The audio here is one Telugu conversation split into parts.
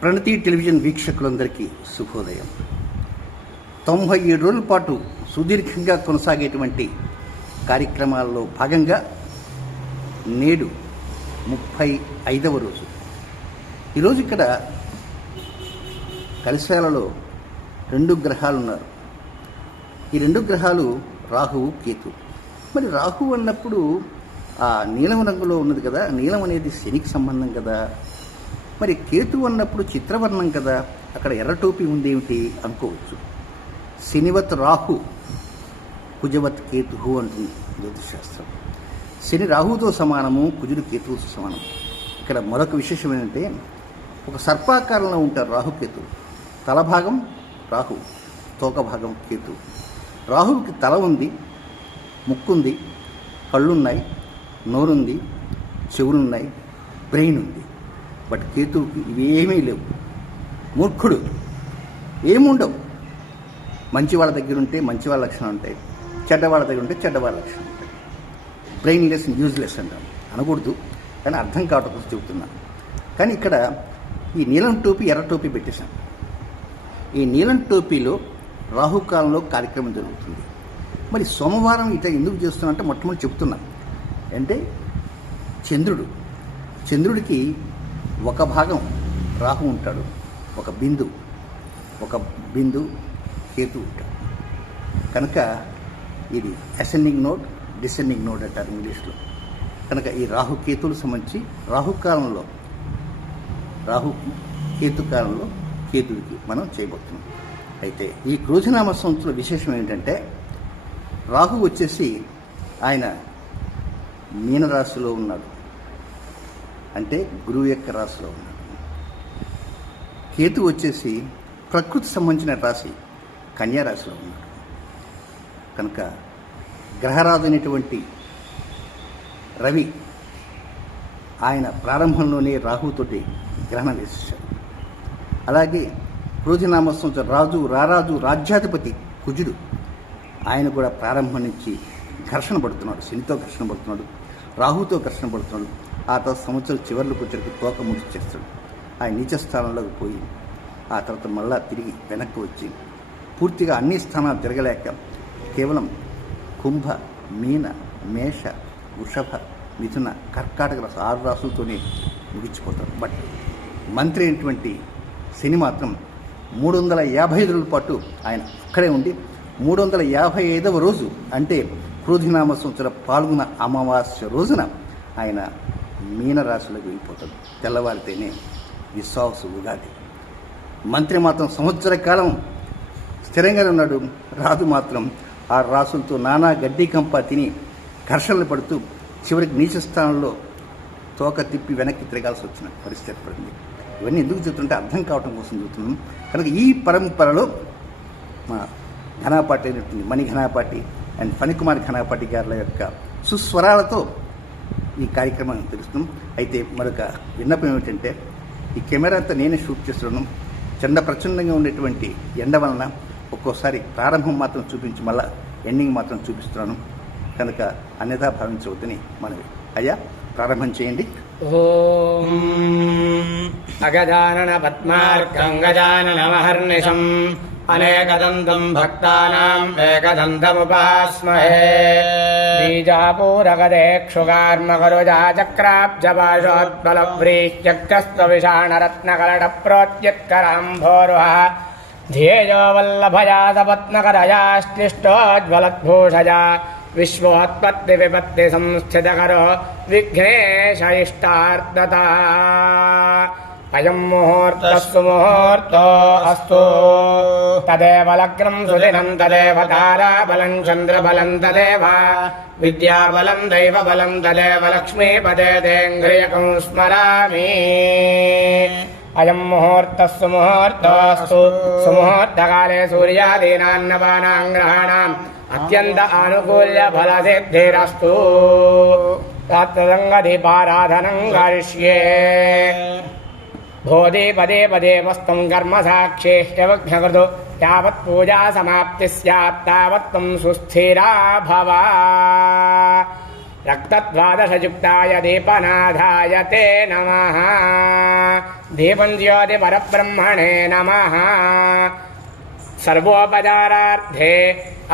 ప్రణతి టెలివిజన్ వీక్షకులందరికీ శుభోదయం. తొంభై ఏడు రోజుల పాటు సుదీర్ఘంగా కొనసాగేటువంటి కార్యక్రమాల్లో భాగంగా నేడు ముప్పై ఐదవ రోజు. ఈరోజు ఇక్కడ కలిశాలలో రెండు గ్రహాలు ఉన్నారు. ఈ రెండు గ్రహాలు రాహువు కేతు. మరి రాహు అన్నప్పుడు ఆ నీలం రంగులో ఉన్నది కదా నీలం అనేది శనికి సంబంధం కదా. మరి కేతు అన్నప్పుడు చిత్రవర్ణం కదా అక్కడ ఎర్ర టోపీ ఉందేమిటి అనుకోవచ్చు. శనివత్ రాహు కుజవత్ కేతు అంటుంది జ్యోతిషాస్త్రం శని రాహుతో సమానము కుజుడు కేతువుతో సమానం. ఇక్కడ మరొక విశేషం ఏంటంటే ఒక సర్పాకారంలో ఉంటారు రాహుకేతు తల భాగం రాహు తోక భాగం కేతు. రాహువుకి తల ఉంది ముక్కుంది కళ్ళున్నాయి నోరుంది చెవులున్నాయి బ్రెయిన్ ఉంది బట్ కేతువుకి ఇవేమీ లేవు. మూర్ఖుడు. ఏముండవు. మంచి వాళ్ళ దగ్గర ఉంటే మంచి వాళ్ళ లక్షణాలు ఉంటాయి. చెడ్డ వాళ్ళ దగ్గర ఉంటే చెడ్డ వాళ్ళ లక్షణాలు ఉంటాయి. బ్రెయిన్లెస్ యూజ్లెస్ అంటాం. అనకూడదు. కానీ అర్థం కావటం కోసం చెబుతున్నాను కానీ ఇక్కడ ఈ నీలం టోపీ ఎర్ర టోపీ పెట్టేశాం. ఈ నీలం టోపీలో రాహుకాలంలో కార్యక్రమం జరుగుతుంది. మరి సోమవారం ఇట ఎందుకు చేస్తున్నా అంటే మొట్టమొదటి చెప్తున్నాను అంటే చంద్రుడు. చంద్రుడికి ఒక భాగం రాహు ఉంటాడు ఒక బిందు ఒక బిందు కేతు ఉంటాడు. కనుక ఇది అసెండింగ్ నోడ్ డిసెండింగ్ నోడ్ అంటారు ఇంగ్లీష్లో. కనుక ఈ రాహు కేతులు సంబంధించి రాహుకాలంలో రాహు కేతు కాలంలో కేతుడికి మనం చేయబోతున్నాం. అయితే ఈ క్రోజనామ సంవత్సరం విశేషం ఏంటంటే రాహు వచ్చేసి ఆయన మీనరాశిలో ఉన్నాడు. అంటే గురువు యొక్క రాశిలో ఉన్నాడు. కేతు వచ్చేసి ప్రకృతి సంబంధించిన రాశి కన్యా రాశిలో ఉన్నాడు. కనుక గ్రహరాజు అనేటువంటి రవి ఆయన ప్రారంభంలోనే రాహుతోటి గ్రహణం వేసేశాడు అలాగే రోజునామ సంవత్సరం రాజు రారాజు రాజ్యాధిపతి కుజుడు ఆయన కూడా ప్రారంభం నుంచి ఘర్షణ పడుతున్నాడు. శనితో ఘర్షణ పడుతున్నాడు. రాహుతో ఘర్షణ పడుతున్నాడు. ఆ తర్వాత సంవత్సరం చివరిలో కూర్చొని తోక ముడిచేస్తాడు ఆయన నీచ స్థానంలోకి పోయి ఆ తర్వాత మళ్ళా తిరిగి వెనక్కి వచ్చి పూర్తిగా అన్ని స్థానాలు తిరగలేక కేవలం కుంభ మీన మేష వృషభ మిథున కర్కాటక రాసు ఆరు రాసులతోనే ముగించిపోతాడు బట్ మంత్రి అయినటువంటి శని మాత్రం మూడు వందల యాభై ఐదు రోజుల పాటు ఆయన అక్కడే ఉండి మూడు వందల యాభై ఐదవ రోజు అంటే క్రోధినామ సంవత్సరం పాల్గొన అమావాస్య రోజున ఆయన మీనరాశిలోకి వెళ్ళిపోతుంది తెల్లవారితేనే విశ్వాసు ఉగాది. మంత్రి మాత్రం సంవత్సర కాలం స్థిరంగానే ఉన్నాడు. రాజు మాత్రం ఆ రాసులతో నానా గడ్డి కంప తిని ఘర్షణలు పడుతూ చివరికి నీచ స్థానంలో తోక తిప్పి వెనక్కి తిరగాల్సి వచ్చిన పరిస్థితి ఏర్పడింది. ఇవన్నీ ఎందుకు చెప్తుంటే అర్థం కావటం కోసం చెబుతున్నాం కనుక ఈ పరంపరలో మా ఘనాపాటి అయినటువంటి మణి ఘనాపాటి అండ్ ఫణికుమార్ ఘనాపాటి గారుల యొక్క సుస్వరాలతో ఈ కార్యక్రమం తెలుస్తున్నాం అయితే మరొక విన్నపం ఏమిటంటే ఈ కెమెరా అంతా నేనే షూట్ చేస్తున్నాను. చంద ప్రచండంగా ఉండేటువంటి ఎండ వలన ఒక్కోసారి ప్రారంభం మాత్రం చూపించి మళ్ళా ఎండింగ్ మాత్రం చూపిస్తున్నాను. కనుక అన్యథా భావించవద్దని మనవి. అయ్యా ప్రారంభం చేయండి. ఓం అగజానన పద్మార్కం గజాననమహర్నిషం అనేకదంతం భక్తానాం ఏకదంతముపాస్మహే. ीजापूरगदेक्षुगार्मगरुजा चक्राब्जपाशोद्बलव्रीह्यक्तस्तविषाणरत्नकलडप्रोत्यत्कराम्भोरुहः ध्येयो वल्लभया सपत्नकरयाश्लिष्टोज्ज्वलद्भूषजा विश्वोत्पत्तिविपत्तिसंस्थितकरो विघ्नेश इष्टार्दता అయం ముహూర్తస్సు ముహూర్తో అస్తు. తదేవ లగ్నం సుదినం తదేవ తారాబలం చంద్రబలం తదేవ. విద్యాబలం దైవబలం తదేవ లక్ష్మీపదే దేంద్రియకం స్మరామి. అయం ముహూర్తస్సు ముహూర్తోస్తు సుముహూర్తకాలే సూర్యాదీనాన్నవానాం గ్రహాణం అత్యంత ఆనుకూల్య ఫలసిద్ధిరస్తు. తాత్వంగ దీపారాధనం కరిష్యే भोदे पदे पदे वस्तुम् कर्म साक्षेष्यवघ्नकृतु यावत् पूजा समाप्तिः स्यात् तावत् त्वम् सुस्थिरा भव रक्तद्वादशयुक्ताय दीपनाथाय ते नमः दीपं ज्योति परब्रह्मणे नमः सर्वोपचारार्थे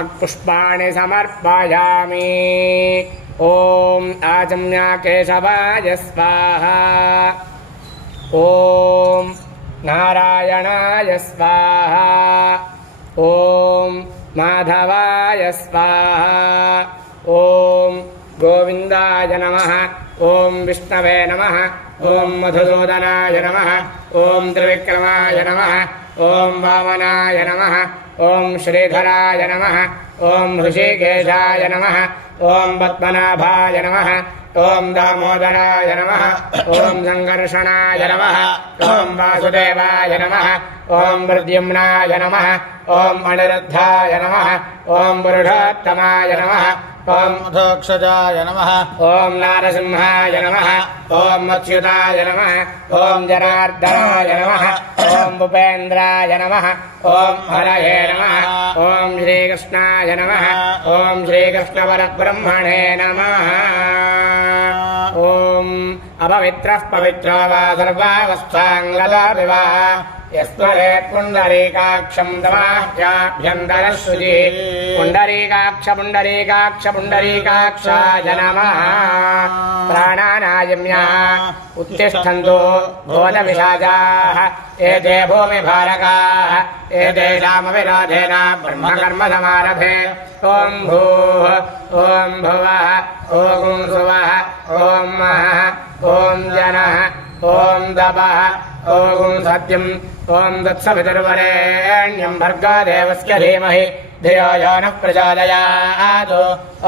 अक्पुष्पाणि समर्पयामि ॐ आचम्या केशवाय स्वाहा ॐ नारायणाय स्वाहा ॐ माधवाय स्वाहा ॐ गोविन्दाय नमः ॐ विष्णवे नमः ॐ मधुसूदनाय नमः ॐ त्रिविक्रमाय नमः ॐ वामनाय नमः ॐ श्रीधराय नमः ॐ ऋषिकेशाय नमः ॐ पद्मनाभाय नमः ॐ दामोदराय नमः ॐ सङ्कर्षणाय नमः ॐ वासुदेवाय नमः ॐ प्रद्युम्नाय नमः ॐ अनिरुद्धाय नमः ॐ पुरुषोत्तमाय नमः ॐ मधोक्षजाय नमः ॐ नारसिंहाय नमः ॐ अच्युताय नमः ॐ जनार्दनाय नमः ॐ भूपेन्द्राय नमः ॐ हरये नमः ॐ श्रीकृष्णाय नमः ॐ श्रीकृष्णपरब्रह्मणे नमः ॐ अपवित्रः पवित्रो वा सर्वावस्थाङ्गदा विवाह यस्मरेत् पुण्डरीकाक्षम् दमाह्याभ्यन्तरश्रुति पुण्डरीकाक्ष पुण्डरीकाक्ष पुण्डरीकाक्षाय नमः प्राणानायम्याः उत्तिष्ठन्तु भोजविषाजाः एते भूमिभारकाः एतेषामविरोधेन ब्रह्मकर्मसमारभे ॐ भूः ॐ भुवः ॐ सुवः ॐ महः ॐ जनः ॐ दपः ॐ सत्यम् ॐ तत्सवितुर्वरेण्यम् भर्गदेवस्य धीमहि धियो यो नः प्रचोदयात्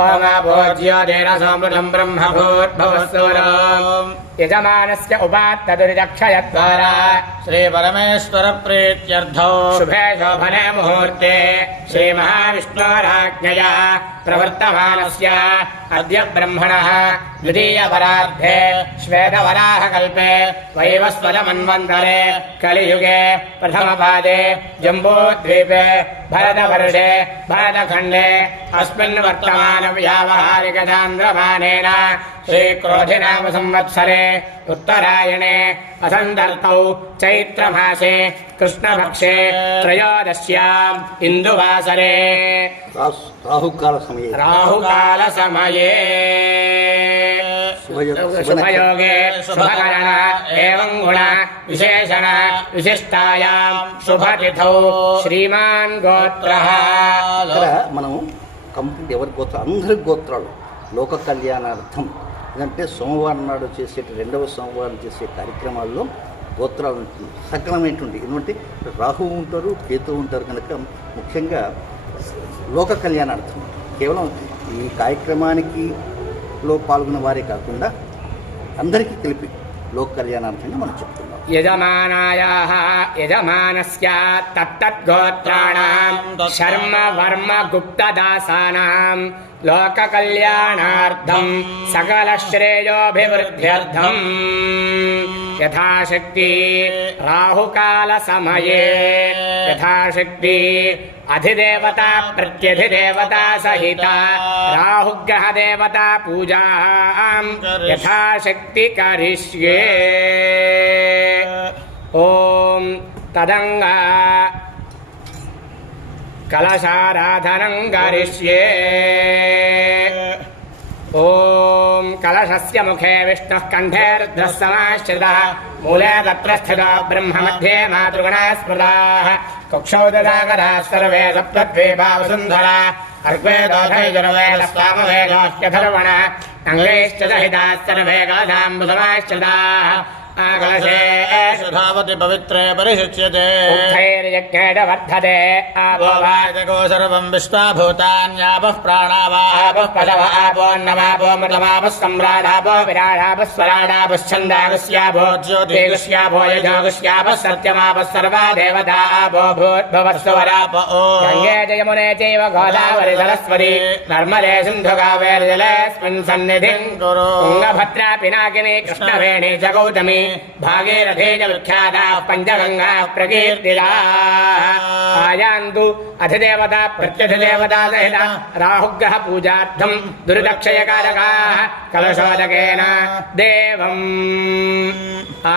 ओमाभोज्योतिरसमृतम् ब्रह्म भूर्भुवस्सूरम् यजमानस्य उपात्तदुर्दक्षयद्वारा श्रीपरमेश्वरप्रीत्यर्थौ। शुभे शोभने मुहूर्ते श्रीमहाविष्णोराज्ञया प्रवर्तमानस्य अद्य ब्रह्मणः द्वितीयपरार्धे श्वेतवराहकल्पे वैवस्वतमन्वन्तरे कलियुगे प्रथमपादे जम्बूद्वीपे भरतवर्षे भरतखण्डे अस्मिन् वर्तमानव्यावहारिकचान्द्रमानेन श्रीक्रोधिनाम संवत्सरे उत्तरायणे वसन्तर्तौ चैत्रमासे कृष्णपक्षे त्रयोदश्याम् इन्दुवासरे రాహు- రాహుకాల సమయం राहुकालसमये शुभयोगे शुभकरण एवं गुण विशेषण विशिष्टायाम् शुभतिथौ श्रीमान् गोत्रः ఇక్కడ మనం కంప్లీట్ ఎవరి గోత్రం అందరి గోత్రాలు లోక కళ్యాణార్థం ఎందుకంటే సోమవారం నాడు చేసే రెండవ సోమవారం చేసే కార్యక్రమాల్లో గోత్రాలు సకలమైనటువంటి ఎందుకంటే రాహువు ఉంటారు కేతు ఉంటారు కనుక ముఖ్యంగా లోక కళ్యాణార్థం కేవలం ఈ కార్యక్రమానికి లో పాల్గొన్న వారే కాకుండా అందరికీ తెలిపి లోక కళ్యాణార్థంగా మనం చెప్తున్నాం. యజమానాయాః యజమానస్య తత్తద్గోత్రాణాం శర్మ వర్మ గుప్త దాసానాం लोककल्याणार्थम् सकलश्रेयोभिवृद्ध्यर्थम् यथाशक्ति राहुकालसमये यथाशक्ति अधिदेवता प्रत्यधिदेवता सहिता राहुग्रहदेवता पूजाम् यथाशक्ति करिष्ये ॐ तदङ्गा కలశారాధనం గరిష్యే ఓం కలశస్య ముఖే విష్ణు కంఠే రుద్రస్సమాశ్రిత మూలే తత్ర స్థిత బ్రహ్మ మధ్యే మాతృగణా స్మృతా కుక్షౌ దదాకరా సర్వే సప్తద్వీపా వసుంధర అర్వేదోధైజుర్వేద స్వామవేదోష్యధర్వణ అంగ్లేశ్చ సహితా సర్వే గాధాంబుధమాశ్రితా आकलशेषु धावति पवित्रे परिशुच्यते। वर्धते आवोवाचको सर्वं विश्वाभूतान्यापः प्राणावापः मृतमापः सम्राडापो विराडापः स्वराडापश्छन्दागुस्याभो सत्यमापः सर्वा देवता आपो भूद्भवस्वराप ओ। गङ्गे जयमुने चैव गोदावरि सरस्वती। नर्मले सिन्धुगावेर्जलेऽस्मिन् सन्निधिं। कुरु तुङ्गभद्रा पिनाकिनी कृष्णवेणी च गौतमी भागीरथी च विख्याता पादाः पञ्चगङ्गा प्रकीर्तिता आयान्तु अधिदेवता प्रत्यधिदेवता सहित राहुग्रह पूजार्थम् दुर्दक्षयकारकाः कलशोदकेन देवम्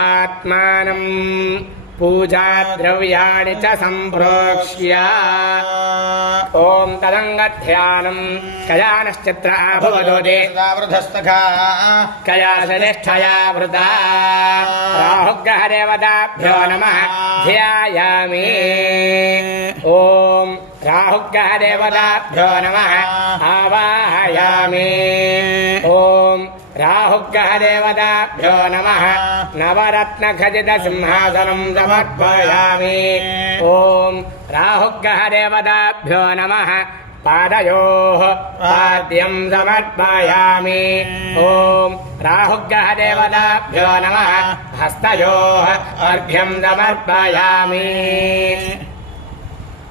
आत्मानम् पूजाद्रव्याणि च सम्प्रोक्ष्य ॐ तदङ्गध्यानम् कयानश्चित्र आभवदोदे वृधस्तखा कयासनिष्ठया वृता राहुग्रहदेवताभ्यो नमः ध्यायामि ॐ राहुग्रहदेवताभ्यो नमः आवाहयामि ॐ राहुग्रहदेवताभ्यो नमः नवरत्नखचितसिंहासनं समर्पयामि ॐ राहुग्रहदेवताभ्यो नमः पादयोः पाद्यं समर्पयामि ॐ राहुग्रहदेवताभ्यो नमः हस्तयोः अर्घ्यं समर्पयामि